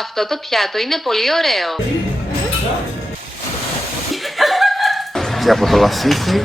Αυτό το πιάτο είναι πολύ ωραίο. Και από το λασίθι.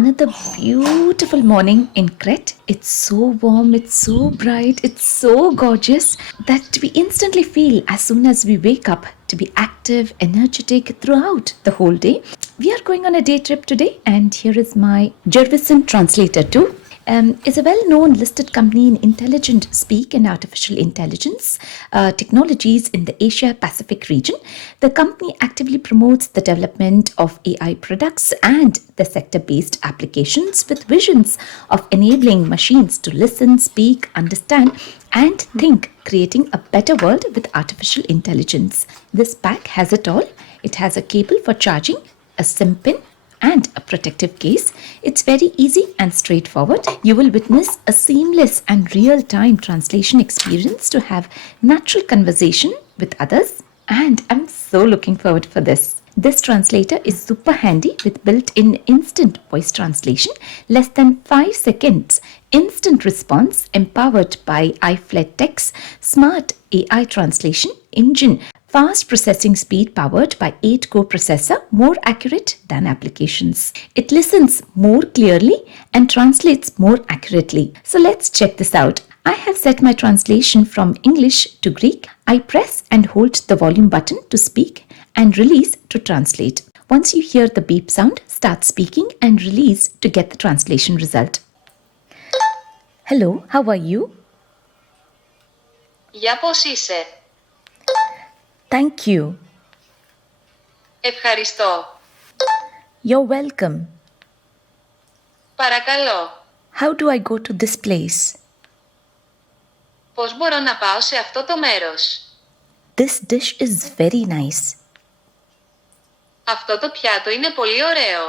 Another beautiful morning in Crete. It's so warm, it's so bright, it's so gorgeous that we instantly feel as soon as we wake up to be active, energetic throughout the whole day. We are going on a day trip today, and here is my Jarvisen Translator too. Is a well-known listed company in intelligent speak and artificial intelligence technologies in the Asia-Pacific region. The company actively promotes the development of AI products and the sector-based applications with visions of enabling machines to listen, speak, understand, and think, creating a better world with artificial intelligence. This pack has it all. It has a cable for charging, a SIM pin, and a protective case. It's very easy and straightforward. You will witness a seamless and real-time translation experience to have natural conversation with others, and I'm so looking forward for this. This translator is super handy with built-in instant voice translation, less than 5 seconds, instant response empowered by iFLET's smart AI translation engine, fast processing speed powered by 8-core processor, more accurate than applications. It listens more clearly and translates more accurately. So let's check this out. I have set my translation from English to Greek. I press and hold the volume button to speak and release to translate. Once you hear the beep sound, start speaking and release to get the translation result. Hello, how are you? Γεια, πώς είσαι? Thank you. Ευχαριστώ. You're welcome. Παρακαλώ. How do I go to this place? Πώς μπορώ να πάω σε αυτό το μέρος? This dish is very nice. Αυτό το πιάτο είναι πολύ ωραίο.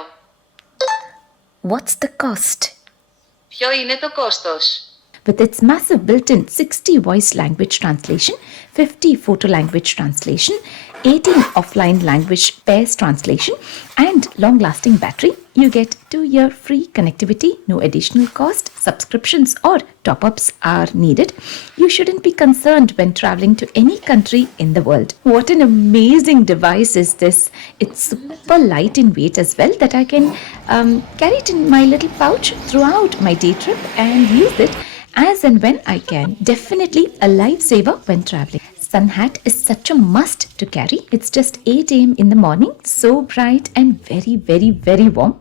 What's the cost? Ποιο είναι το κόστος? With its massive built-in 60 voice language translation, 50 photo language translation, 18 offline language pairs translation, and long-lasting battery, you get 2-year free connectivity, no additional cost, subscriptions or top-ups are needed. You shouldn't be concerned when traveling to any country in the world. What an amazing device is this. It's super light in weight as well, that I can carry it in my little pouch throughout my day trip and use it as and when I can. Definitely a lifesaver when traveling. Sun hat is such a must to carry. It's just 8 a.m. in the morning, so bright and very, very, very warm.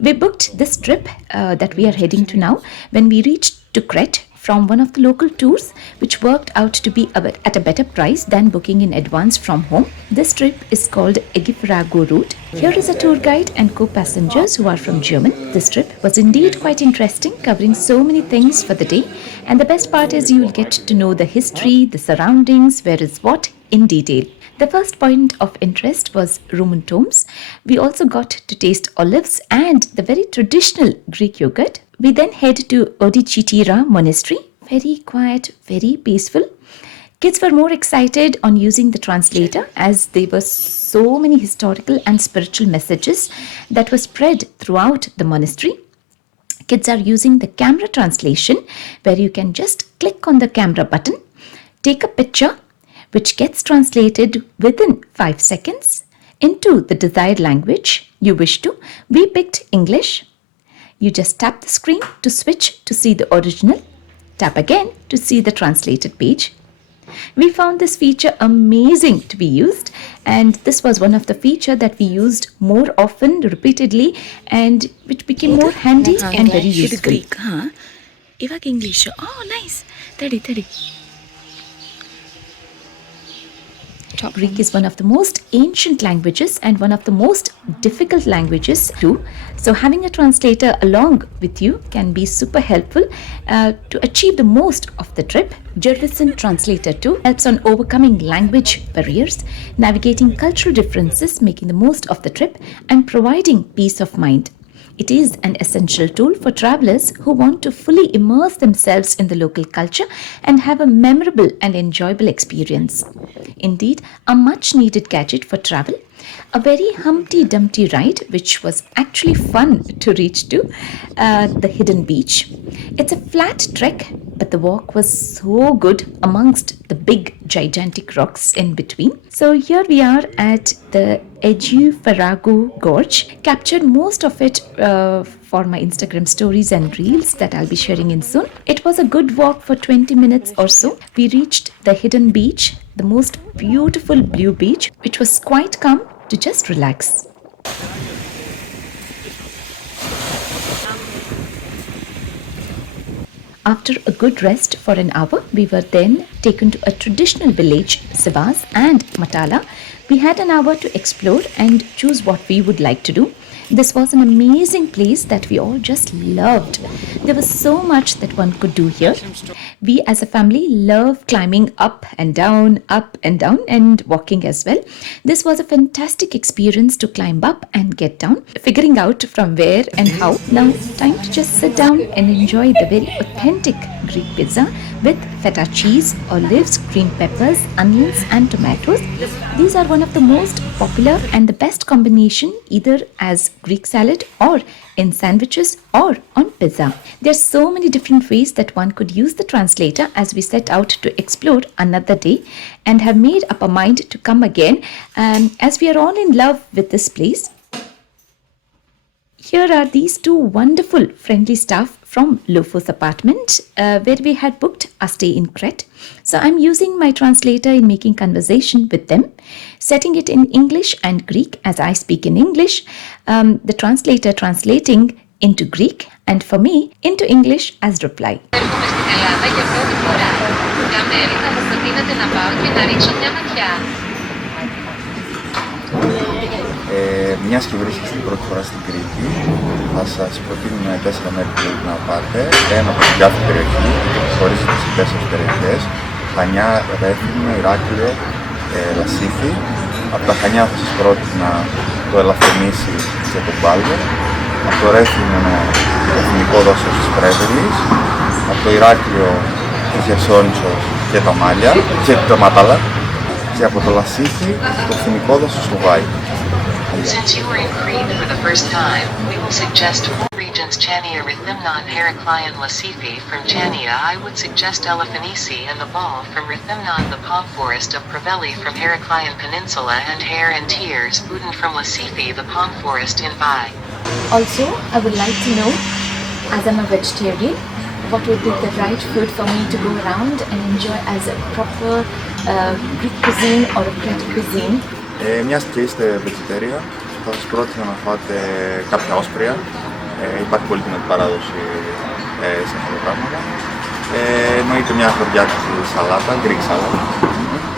We booked this trip that we are heading to now when we reached to Crete from one of the local tours, which worked out to be at a better price than booking in advance from home. This trip is called Egifrago route. Here is a tour guide and co-passengers who are from Germany. This trip was indeed quite interesting, covering so many things for the day. And the best part is you will get to know the history, the surroundings, where is what in detail. The first point of interest was Roman tombs. We also got to taste olives and the very traditional Greek yogurt. We then head to Odicitira Monastery. Very quiet, very peaceful. Kids were more excited on using the translator as there were so many historical and spiritual messages that were spread throughout the monastery. Kids are using the camera translation, where you can just click on the camera button, take a picture, which gets translated within 5 seconds into the desired language you wish to. We picked English. You just tap the screen to switch to see the original. Tap again to see the translated page. We found this feature amazing to be used, and this was one of the feature that we used more often, repeatedly, and which became more handy and very useful. Greek, huh? Ivak English. Oh, nice. Teddy. Greek is one of the most ancient languages and one of the most difficult languages too. So having a translator along with you can be super helpful to achieve the most of the trip. Jarvisen Translator too helps on overcoming language barriers, navigating cultural differences, making the most of the trip, and providing peace of mind. It is an essential tool for travelers who want to fully immerse themselves in the local culture and have a memorable and enjoyable experience. Indeed, a much needed gadget for travel. A very Humpty Dumpty ride, which was actually fun to reach to, the hidden beach. It's a flat trek, but the walk was so good amongst the big gigantic rocks in between. So here we are at the Farago Gorge. Captured most of it for my Instagram stories and reels that I'll be sharing in soon. It was a good walk for 20 minutes or so. We reached the hidden beach, the most beautiful blue beach, which was quite calm to just relax. After a good rest for an hour, we were then taken to a traditional village, Sivas and Matala. We had an hour to explore and choose what we would like to do. This was an amazing place that we all just loved. There was so much that one could do here. We as a family love climbing up and down, and walking as well. This was a fantastic experience to climb up and get down, figuring out from where and how. Now, time to just sit down and enjoy the very authentic Greek pizza with feta cheese, olives, green peppers, onions and tomatoes. These are one of the most popular and the best combination either as Greek salad or in sandwiches or on pizza. There are so many different ways that one could use the translator as we set out to explore another day and have made up our mind to come again as we are all in love with this place. Here are these two wonderful friendly staff from Lofos apartment where we had booked a stay in Crete. So I'm using my translator in making conversation with them, setting it in English and Greek as I speak in English, the translator translating into Greek and for me into English as reply. Έρχομαι στην Ελλάδα για πρώτη φορά. Για μέλη θα μου προτείνατε να πάω και να ρίξω μια ματιά. Μιας και βρίσκεστε την πρώτη φορά στην Κρήτη, θα σας προτείνουμε 4 μέρη που μπορείτε να πάτε. Ένα από την κάθε περιοχή, χωρίζεται σε 4 περιοχές. Χανιά, Ρέθυμνο, Ηράκλειο, Λασίθι. Από τα Χανιά θα σας πρότεινα το Ελαφρυνήσι και το Μπάλιο. Από το Ρέθυμνο το εθνικό δάσος της Πρέβελης. Από το Ηράκλειο το Χερσόνησος και τα Μάλια και το Ματάλα. Και από το Λασίθι το εθνικό δάσος του Βάη. Since you were in Crete for the first time, we will suggest 4 regions: Chania, Rethymnon, Heraklion, Lasifi. From Chania, I would suggest Elafenisi and the Ball. From Rethymnon, the palm forest of Preveli. From Heraklion Peninsula and Hair and Tears, Budin. From Lasifi, the palm forest in Vai. Also, I would like to know, as I'm a vegetarian, what would be the right food for me to go around and enjoy as a proper Greek cuisine or a Crete cuisine. Μιας και είστε vegetarian, θα σας πρότεινα να φάτε κάποια όσπρια. Υπάρχει πολύ κοινή παράδοση σε αυτά τα πράγματα. Εννοείται μια χωριάτικη σαλάτα, Greek salad.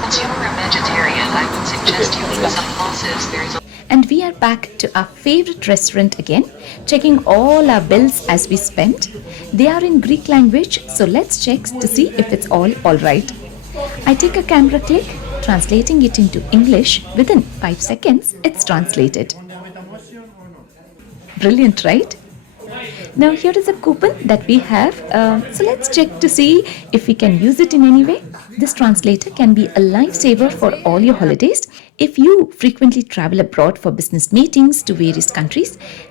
Since you were a vegetarian, I would suggest you eat some pulses. There is a And we are back to our favorite restaurant again, checking all our bills as we spent. They are in Greek language, so let's check to see if it's all right. I take a camera click, translating it into English. Within 5 seconds, it's translated. Brilliant, right? Now here is a coupon that we have. So let's check to see if we can use it in any way. This translator can be a lifesaver for all your holidays. If you frequently travel abroad for business meetings to various countries,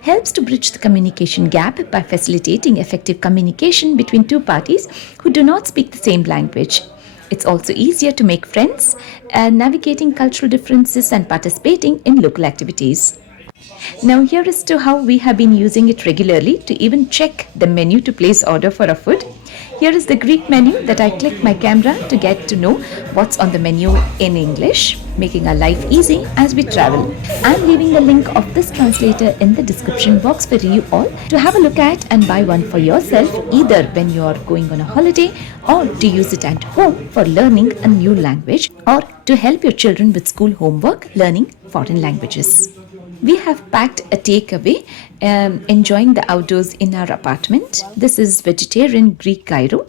helps to bridge the communication gap by facilitating effective communication between two parties who do not speak the same language. It's also easier to make friends, navigating cultural differences and participating in local activities. Now here is to how we have been using it regularly to even check the menu to place order for our food. Here is the Greek menu that I click my camera to get to know what's on the menu in English, making our life easy as we travel. I'm leaving the link of this translator in the description box for you all to have a look at and buy one for yourself, either when you are going on a holiday or to use it at home for learning a new language or to help your children with school homework learning foreign languages. We have packed a takeaway, enjoying the outdoors in our apartment. This is vegetarian Greek gyro.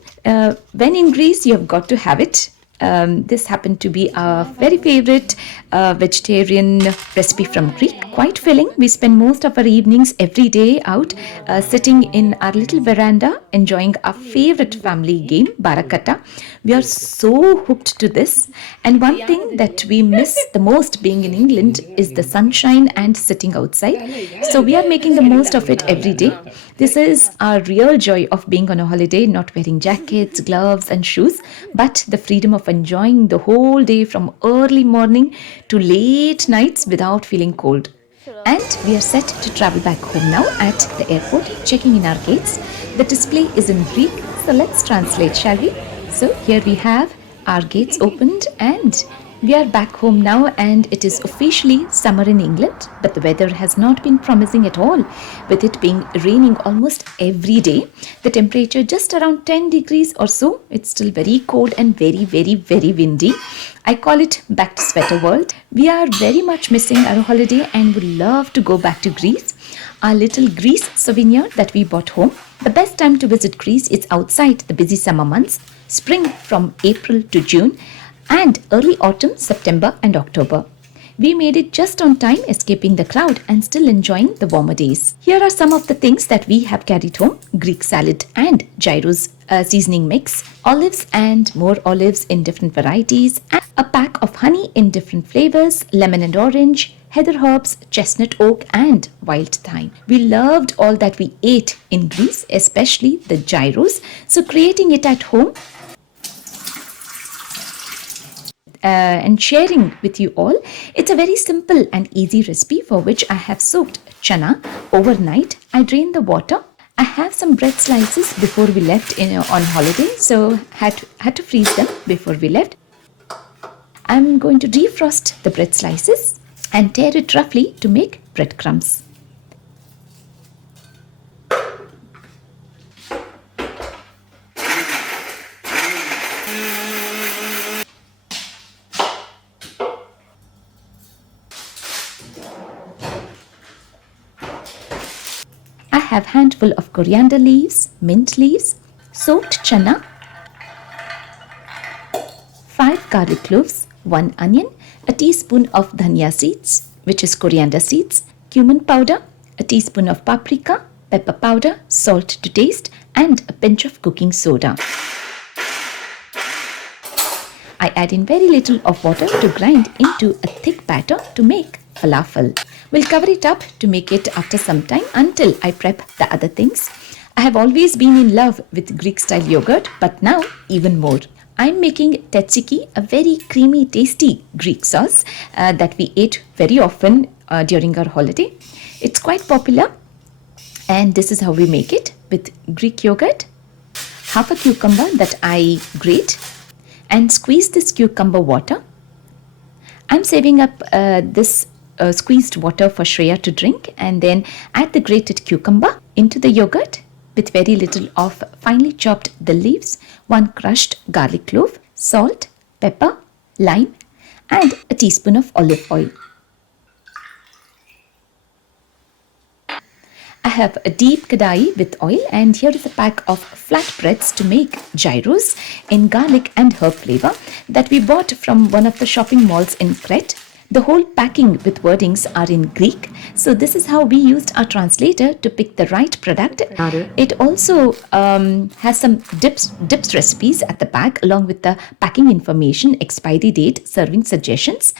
When in Greece, you have got to have it. This happened to be our very favorite vegetarian recipe from Greek. Quite filling. We spend most of our evenings every day out sitting in our little veranda enjoying our favorite family game, Barakata. We are so hooked to this. And one thing that we miss the most being in England is the sunshine and sitting outside. So we are making the most of it every day. This is our real joy of being on a holiday, not wearing jackets, gloves and shoes, but the freedom of enjoying the whole day from early morning to late nights without feeling cold. And we are set to travel back home now at the airport, checking in our gates. The display is in Greek, so let's translate, shall we? So here we have our gates opened and we are back home now, and it is officially summer in England, but the weather has not been promising at all, with it being raining almost every day. The temperature just around 10 degrees or so. It's still very cold and very, very, very windy. I call it back to sweater world. We are very much missing our holiday and would love to go back to Greece. Our little Greece souvenir that we bought home. The best time to visit Greece is outside the busy summer months, spring from April to June, and early autumn, September and October. We made it just on time, escaping the crowd and still enjoying the warmer days. Here are some of the things that we have carried home: Greek salad and gyros seasoning mix, olives and more olives in different varieties, and a pack of honey in different flavors, lemon and orange, heather herbs, chestnut oak and wild thyme. We loved all that we ate in Greece, especially the gyros. So creating it at home and sharing with you all. It's a very simple and easy recipe for which I have soaked chana overnight. I drained the water. I have some bread slices before we left on holiday, so had to freeze them before we left. I'm going to defrost the bread slices and tear it roughly to make breadcrumbs. I have handful of coriander leaves, mint leaves, soaked chana, 5 garlic cloves, 1 onion, a teaspoon of dhania seeds, which is coriander seeds, cumin powder, a teaspoon of paprika, pepper powder, salt to taste, and a pinch of cooking soda. I add in very little of water to grind into a thick batter to make falafel. We'll cover it up to make it after some time until I prep the other things. I have always been in love with Greek style yogurt, but now even more. I'm making tzatziki, a very creamy, tasty Greek sauce that we ate very often during our holiday. It's quite popular, and this is how we make it with Greek yogurt, half a cucumber that I grate and squeeze this cucumber water. I'm saving up this squeezed water for Shreya to drink, and then add the grated cucumber into the yogurt with very little of finely chopped the leaves, 1 crushed garlic clove, salt, pepper, lime, and a teaspoon of olive oil. I have a deep kadai with oil, and here is a pack of flatbreads to make gyros in garlic and herb flavor that we bought from one of the shopping malls in Crete. The whole packing with wordings are in Greek, so this is how we used our translator to pick the right product. It also has some dips recipes at the back, along with the packing information, expiry date, serving suggestions.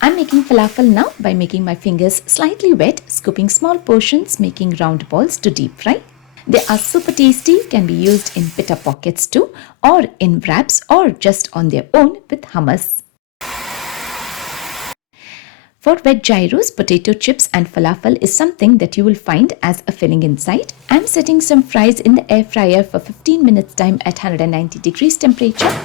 I'm making falafel now by making my fingers slightly wet, scooping small portions, making round balls to deep fry. They are super tasty, can be used in pita pockets too, or in wraps, or just on their own with hummus. For veg gyros, potato chips and falafel is something that you will find as a filling inside. I'm setting some fries in the air fryer for 15 minutes time at 190 degrees temperature.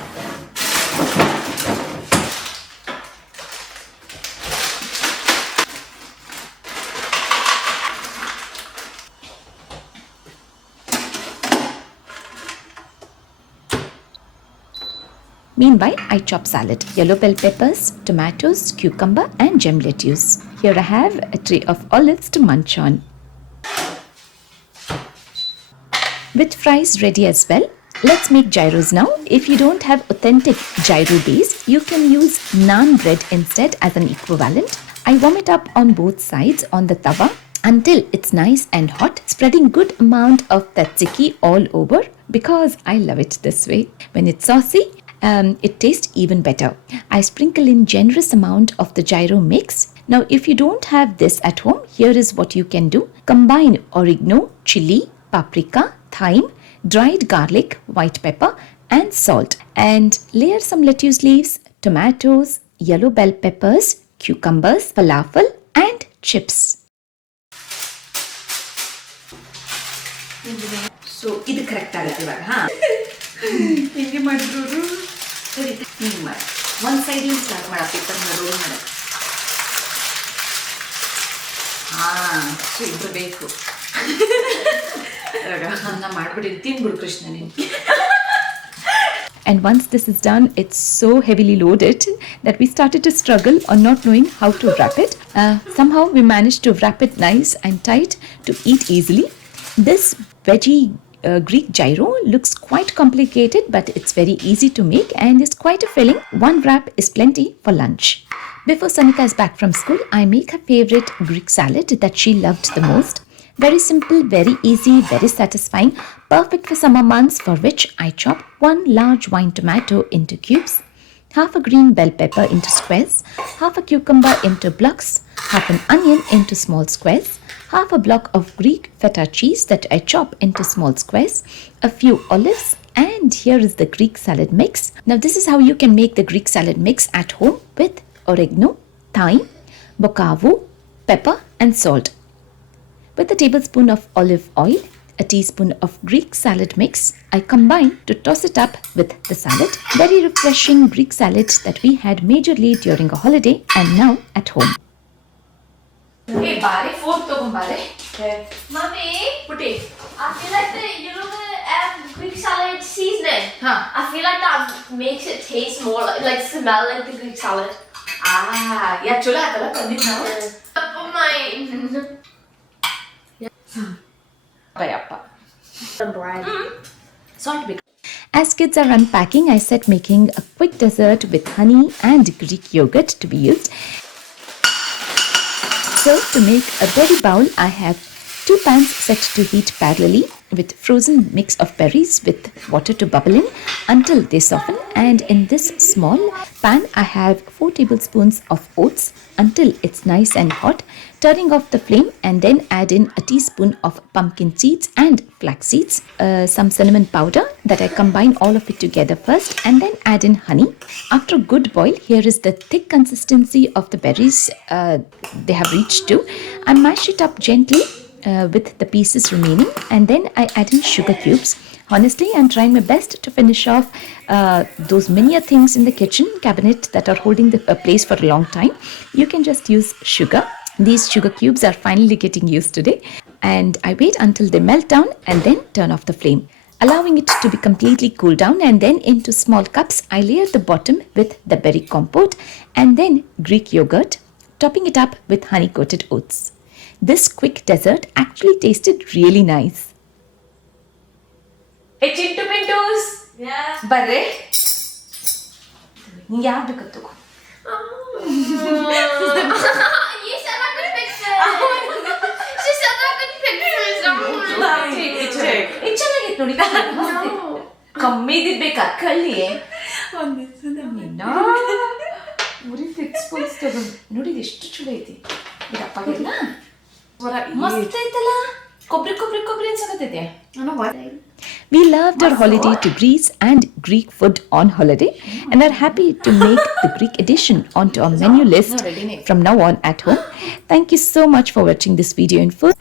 Meanwhile, I chop salad, yellow bell peppers, tomatoes, cucumber and gem lettuce. Here I have a tray of olives to munch on. With fries ready as well, Let's make gyros now. If you don't have authentic gyro base, you can use naan bread instead as an equivalent. I warm it up on both sides on the tawa until it's nice and hot, spreading good amount of tzatziki all over because I love it this way. When it's saucy, it tastes even better. I sprinkle in generous amount of the gyro mix. Now, if you don't have this at home, here is what you can do. Combine oregano, chili, paprika, thyme, dried garlic, white pepper and salt, and layer some lettuce leaves, tomatoes, yellow bell peppers, cucumbers, falafel and chips. So ಇದು correct ಆಗುತ್ತೆ ಇವಾಗ. ಹಿಂಗೆ ಮಾಡಿದ್ರು ಸರಿ. ಹಿಂಗೆ ಮಾಡಿ ಒಂದು ಸೈಡಿಂದ ಸ್ಟಾರ್ಟ್ ಮಾಡ ಪೇಪರ್ ರೋಲ್ ಮಾಡ. ಸೊ ಇಬ್ಬರು ಬೇಕು. ನಾ ಮಾಡ್ಬಿಟ್ಟಿದ್ದು ತಿನ್ಬಿಡು ಕೃಷ್ಣ ನೀನು. And once this is done, it's so heavily loaded that we started to struggle on not knowing how to wrap it. Somehow we managed to wrap it nice and tight to eat easily. This veggie Greek gyro looks quite complicated, but it's very easy to make and is quite a filling. One wrap is plenty for lunch. Before Sonika is back from school, I make her favorite Greek salad that she loved the most. Very simple, very easy, very satisfying, perfect for summer months, for which I chop one large vine tomato into cubes, half a green bell pepper into squares, half a cucumber into blocks, half an onion into small squares, half a block of Greek feta cheese that I chop into small squares, a few olives, and here is the Greek salad mix. Now this is how you can make the Greek salad mix at home with oregano, thyme, bokavo, pepper and salt. With a tablespoon of olive oil, a teaspoon of Greek salad mix, I combine to toss it up with the salad. Very refreshing Greek salad that we had majorly during a holiday and now at home. Hey, Bari, fork togombare. Mommy, Putti. I feel like the Greek salad seasoning. Huh. I feel like that makes it taste more like smell like the Greek salad. Yeah, chula atala pandit now. Oh my. Bayappa. The bread. Salt big. As kids are unpacking, I set making a quick dessert with honey and Greek yogurt to be used. So to make a berry bowl, I have 2 pans set to heat parallelly with frozen mix of berries with water to bubble in until they soften, and in this small pan I have 4 tablespoons of oats until it's nice and hot, turning off the flame, and then add in a teaspoon of pumpkin seeds and flax seeds, some cinnamon powder that I combine all of it together first, and then add in honey. After a good boil, here is the thick consistency of the berries they have reached to. I mash it up gently with the pieces remaining, and then I add in sugar cubes. Honestly, I'm trying my best to finish off those many things in the kitchen cabinet that are holding the place for a long time. You can just use sugar. These sugar cubes are finally getting used today, and I wait until they melt down and then turn off the flame, allowing it to be completely cooled down, and then into small cups I layer the bottom with the berry compote and then Greek yogurt, topping it up with honey coated oats. This quick dessert actually tasted really nice. Hey, Chintu Pintus. Yeah. ಬರ್ರೆ ನಿಂಗೆ ಯಾವ್ದು ಬೇಕು ತಗೋ. You said I could fix it. She said I could fix it. ಇದು ಚೆನ್ನಾಗಿತ್ತು ನೋಡಿ. ಕಮ್ಮಿ ಇದ್ದಿರ್ಬೇಕಾ ಕಳ್ಳಿ ಉರಿ ಫಿಕ್ಸ್ ತಗೊಂಡು ನೋಡಿ ಎಷ್ಟು ಚಲೋ ಐತಿ. ಇದಪ್ಪಾಗಿಲ್ಲ ಮಸ್ತ್ ಐತಲ್ಲ. ಕೊಬ್ಬರಿ ಅನ್ಸಕತ್ತೈತೆ. We loved our holiday to Greece and Greek food on holiday, and are happy to make the Greek edition onto our menu list from now on at home. Thank you so much for watching this video in full.